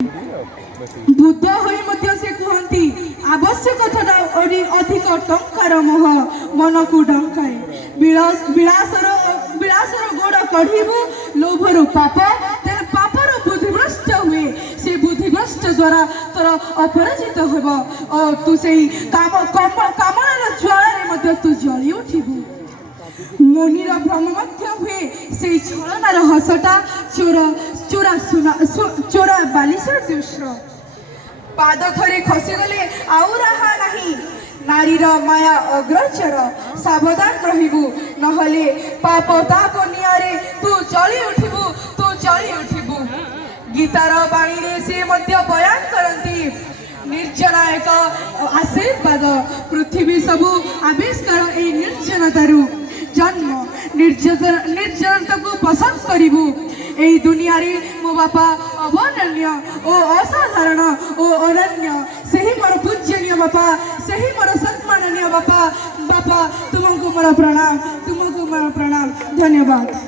बुद्ध होई मध्य से कहती आवश्यकता अधिक टंकार मोह मन को डंकाए विलासर गोड़ कढ़ीबू लोभर पाप तेरे पापर बुद्धिभ्रष्ट हुए से बुद्धिभ्रष्ट द्वारा तोर अपराजित होब और तू से कामनार ज्वाला तू जली उठिबू मनिर भ्रम हुए से छलनार हसटा चोरा बालिशर दृश्य पाद थरे खसीगले आउ रहा नहीं नारीर माया अग्रचर सावधान रहिबू नहले पाप ताको नियारे तू जली उठिबू गीतार बाणी रे से मध्य बयान करती निर्जना एक आशीर्वाद पृथ्वी सबू आविष्कार ए निर्जनतारू जन्म निर्जनता को पसंद करिबू एई दुनिया रे मो बापा अवर्णनीय ओ असाधारण ओ अनन्य सही मोर पूजनीय बापा सही मोर सम्माननीय बापा तुमको मोर प्रणाम धन्यवाद।